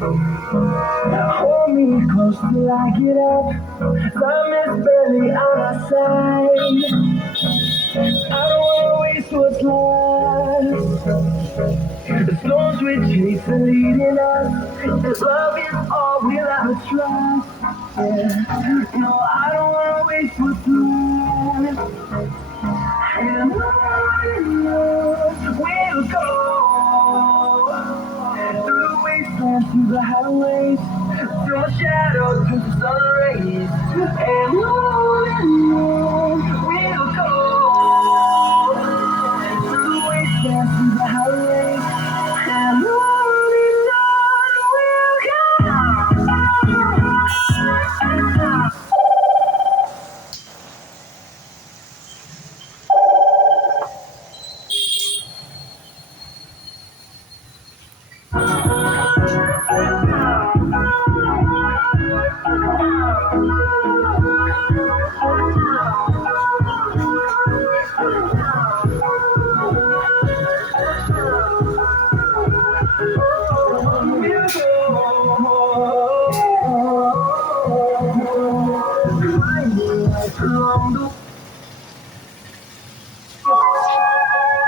Hold me close till I get up. Time is barely on our side. I don't wanna waste what's left. The storms we chase are leading us. This love is all we'll ever trust. Yeah. No, I don't wanna waste what's left. And on we'll go through the wastelands, through the highways, through the shadows, through the sun rays. And on we'll go through the wastelands, through the highways.